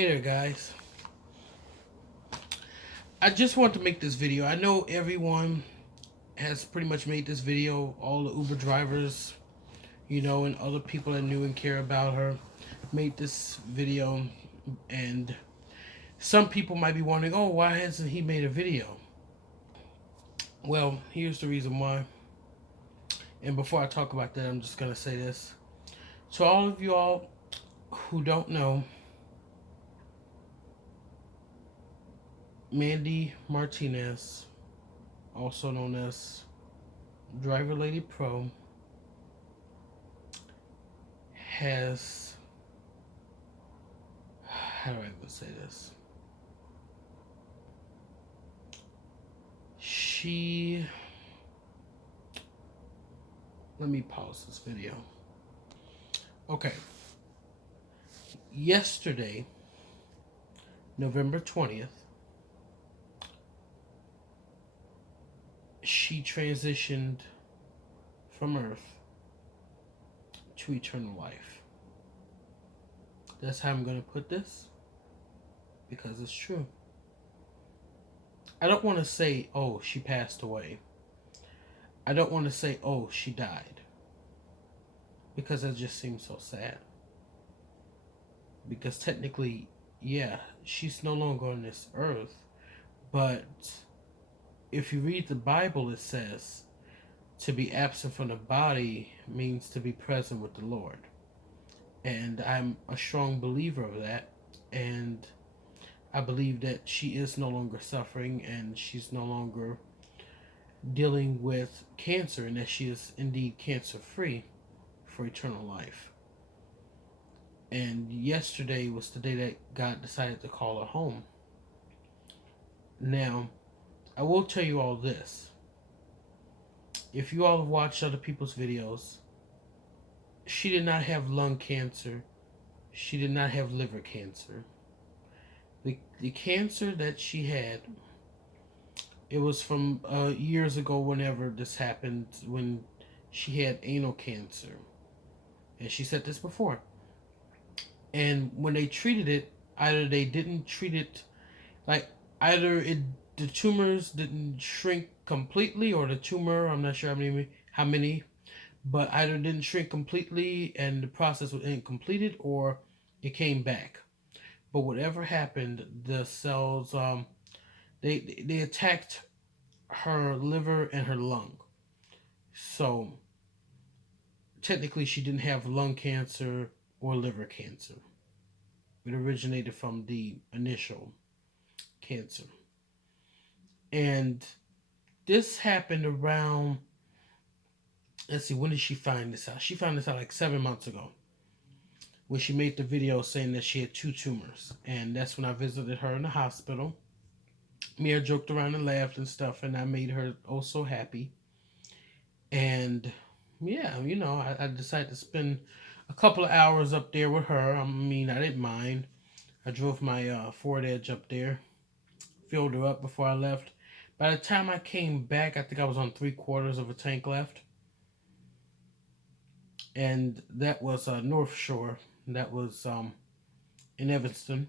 Hey there, guys. I just want to make this video. I know everyone has pretty much made this video. All the Uber drivers, and other people that knew and care about her made this video. And some people might be wondering, oh, why hasn't he made a video? Well, here's the reason why. And before I talk about that, I'm just going to say this. To all of you all who don't know, Mandy Martinez, also known as Driver Lady Pro, has, how do I even say this? She, let me pause this video. Okay. Yesterday, November 20th, she transitioned from Earth to eternal life. That's how I'm going to put this, because it's true. I don't want to say, oh, she passed away. I don't want to say, oh, she died, because that just seems so sad. Because technically, yeah, she's no longer on this earth, but if you read the Bible, it says to be absent from the body means to be present with the Lord. And I'm a strong believer of that. And I believe that she is no longer suffering and she's no longer dealing with cancer, and that she is indeed cancer free for eternal life. And yesterday was the day that God decided to call her home. Now, I will tell you all this. If you all have watched other people's videos, she did not have lung cancer. She did not have liver cancer. The cancer that she had, it was from years ago whenever this happened, when she had anal cancer. And she said this before. And when they treated it, either they didn't treat it, like either the tumors didn't shrink completely, or the tumor, I'm not sure how many, but either didn't shrink completely and the process was incompleted, or it came back. But whatever happened, the cells they attacked her liver and her lung. So technically, she didn't have lung cancer or liver cancer. It originated from the initial cancer. And this happened around, let's see, when did she find this out? She found this out like 7 months ago, when she made the video saying that she had two tumors. And that's when I visited her in the hospital. Me, I joked around and laughed and stuff, and I made her oh so happy. And yeah, I decided to spend a couple of hours up there with her. I mean, I didn't mind. I drove my Ford Edge up there, filled her up before I left. By the time I came back, I think I was on 3/4 of a tank left. And that was North Shore. That was in Evanston.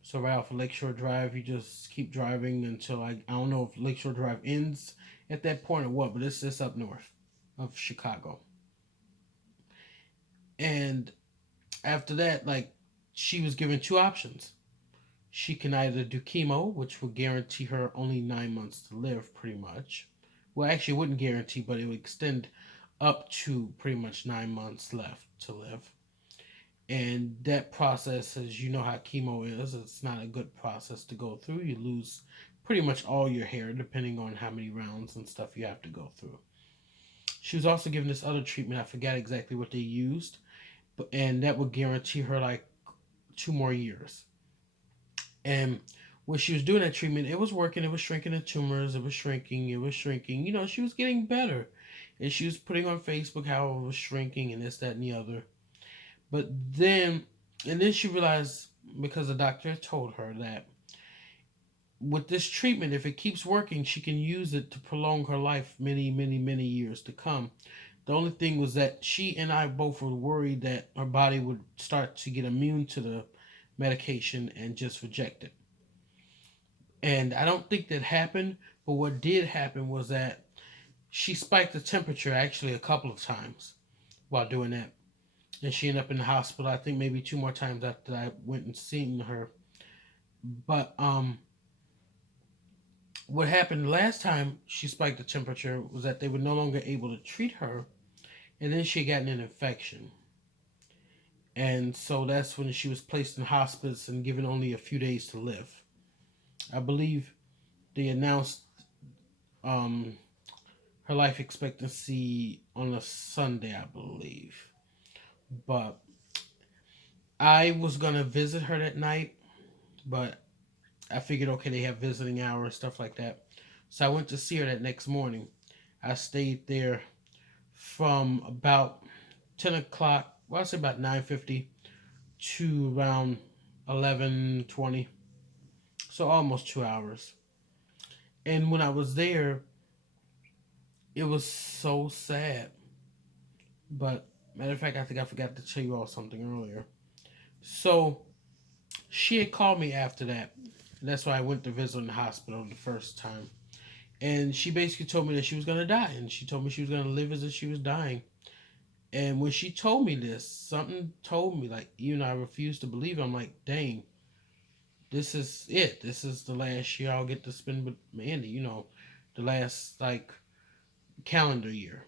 So right off of Lakeshore Drive, you just keep driving until I don't know if Lakeshore Drive ends at that point or what, but it's just up north of Chicago. And after that, like, she was given two options. She can either do chemo, which would guarantee her only 9 months to live, pretty much. Well, actually, it wouldn't guarantee, but it would extend up to pretty much 9 months left to live. And that process, as you know how chemo is, it's not a good process to go through. You lose pretty much all your hair, depending on how many rounds and stuff you have to go through. She was also given this other treatment. I forgot exactly what they used, and that would guarantee her like 2 more years. And when she was doing that treatment, it was working. It was shrinking the tumors. It was shrinking. It was shrinking. She was getting better. And she was putting on Facebook how it was shrinking and this, that, and the other. But then she realized, because the doctor told her that with this treatment, if it keeps working, she can use it to prolong her life many, many, many years to come. The only thing was that she and I both were worried that her body would start to get immune to the medication and just reject it. And I don't think that happened, but what did happen was that she spiked the temperature actually a couple of times while doing that. And she ended up in the hospital, I think maybe two more times after I went and seen her. But what happened last time she spiked the temperature was that they were no longer able to treat her, and then she got an infection. And so that's when she was placed in hospice and given only a few days to live. I believe they announced um, her life expectancy on a Sunday, I believe. But I was gonna visit her that night, but I figured, okay, they have visiting hours, stuff like that. So I went to see her that next morning. I stayed there from about 10 o'clock. Well, I say about 9:50 to around 11:20. So almost 2 hours. And when I was there, it was so sad. But matter of fact, I think I forgot to tell you all something earlier. So she had called me after that. And that's why I went to visit in the hospital the first time. And she basically told me that she was gonna die, and she told me she was gonna live as if she was dying. And when she told me this, something told me, like, even I refused to believe it. I'm like, dang, this is it. This is the last year I'll get to spend with Mandy. The last like calendar year.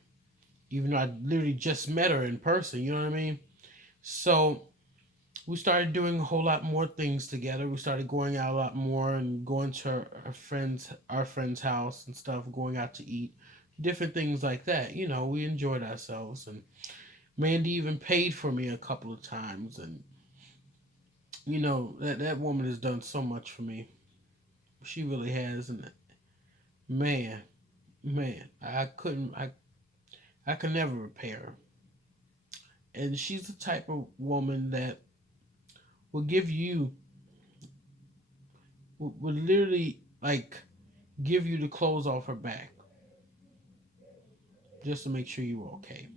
Even though I literally just met her in person. You know what I mean? So we started doing a whole lot more things together. We started going out a lot more and going to our friend's house and stuff, going out to eat, different things like that. We enjoyed ourselves, and Mandy even paid for me a couple of times, and that woman has done so much for me. She really has, and man, man, I could never repay her. And she's the type of woman that will give you, would literally like give you the clothes off her back just to make sure you were okay.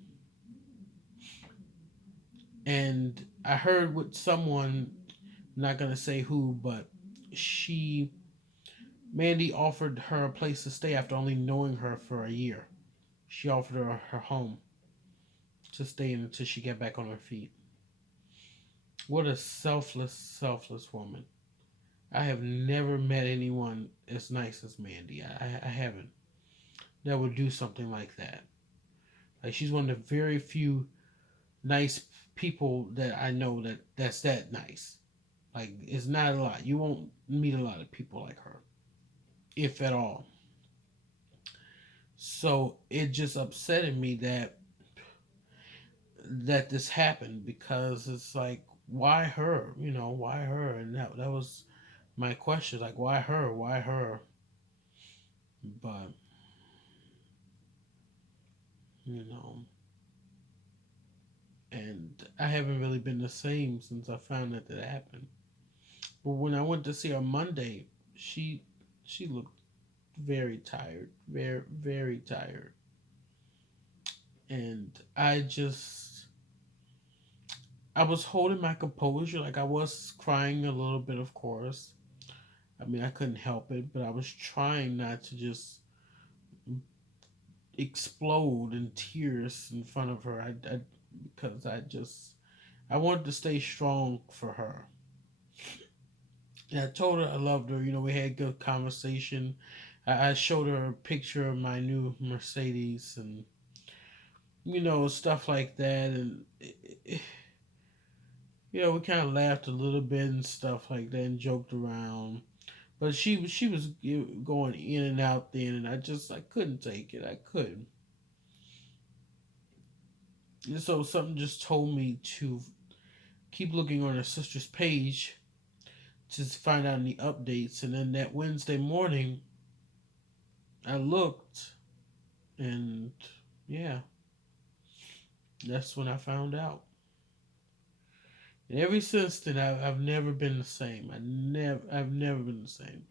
And I heard with someone, I'm not gonna say who, but she Mandy offered her a place to stay after only knowing her for a year. She offered her home to stay in until she got back on her feet. What a selfless, selfless woman. I have never met anyone as nice as Mandy. I haven't. That would do something like that. Like, she's one of the very few nice people that I know that's that nice. Like, it's not a lot. You won't meet a lot of people like her, if at all. So it just upsetted me that this happened, because it's like, why her? Why her? And that was my question. Like, why her? Why her? But you know, and I haven't really been the same since I found that happened. But when I went to see her Monday, she she looked very tired, very very tired, and I was holding my composure. Like, I was crying a little bit, of course. I mean, I couldn't help it, but I was trying not to just explode in tears in front of her. Because I wanted to stay strong for her. And I told her I loved her. We had good conversation. I showed her a picture of my new Mercedes, and stuff like that. And we kind of laughed a little bit and stuff like that, and joked around. But she was going in and out then, and I couldn't take it. I couldn't. And so something just told me to keep looking on her sister's page to find out any updates. And then that Wednesday morning, I looked, and yeah, that's when I found out. And ever since then, I've never been the same. I've never been the same.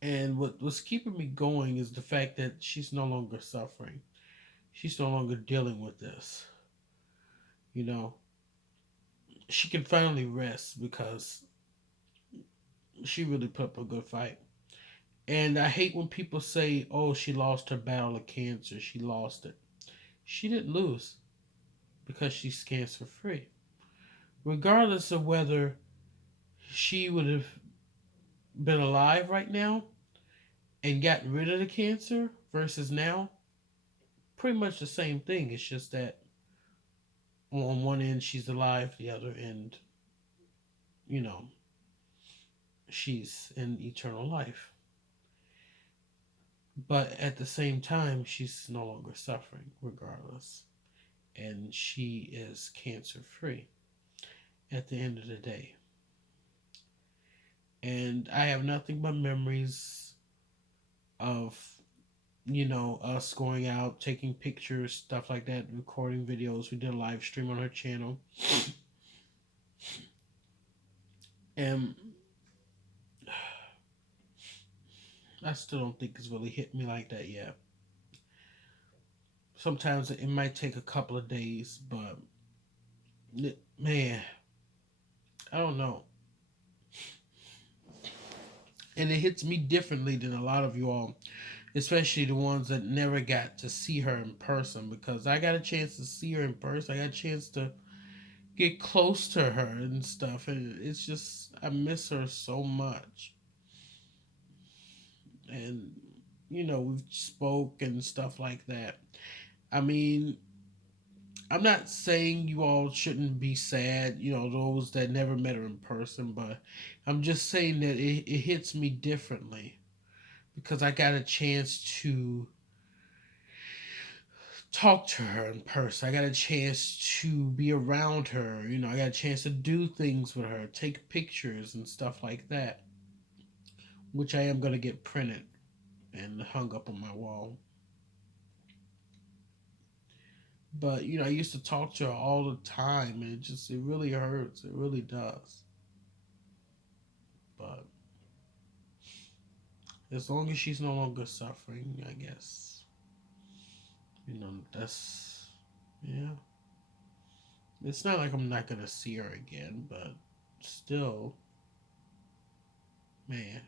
And what was keeping me going is the fact that she's no longer suffering. She's no longer dealing with this. You know, she can finally rest because she really put up a good fight. And I hate when people say, "Oh, she lost her battle of cancer. She lost it." She didn't lose because she's cancer free. Regardless of whether she would have been alive right now and gotten rid of the cancer versus now, pretty much the same thing. It's just that on one end she's alive, the other end, you know, she's in eternal life. But at the same time, she's no longer suffering, regardless. And she is cancer free at the end of the day. And I have nothing but memories of, us going out, taking pictures, stuff like that, recording videos. We did a live stream on her channel. And I still don't think it's really hit me like that yet. Sometimes it might take a couple of days, but man, I don't know. And it hits me differently than a lot of you all, especially the ones that never got to see her in person, because I got a chance to see her in person. I got a chance to get close to her and stuff, and it's just I miss her so much. And we've spoke and stuff like that. I mean, I'm not saying you all shouldn't be sad, those that never met her in person, but I'm just saying that it hits me differently because I got a chance to talk to her in person. I got a chance to be around her. I got a chance to do things with her, take pictures and stuff like that, which I am going to get printed and hung up on my wall. But, I used to talk to her all the time, and it really hurts. It really does. But as long as she's no longer suffering, I guess, that's, yeah. It's not like I'm not going to see her again, but still, man.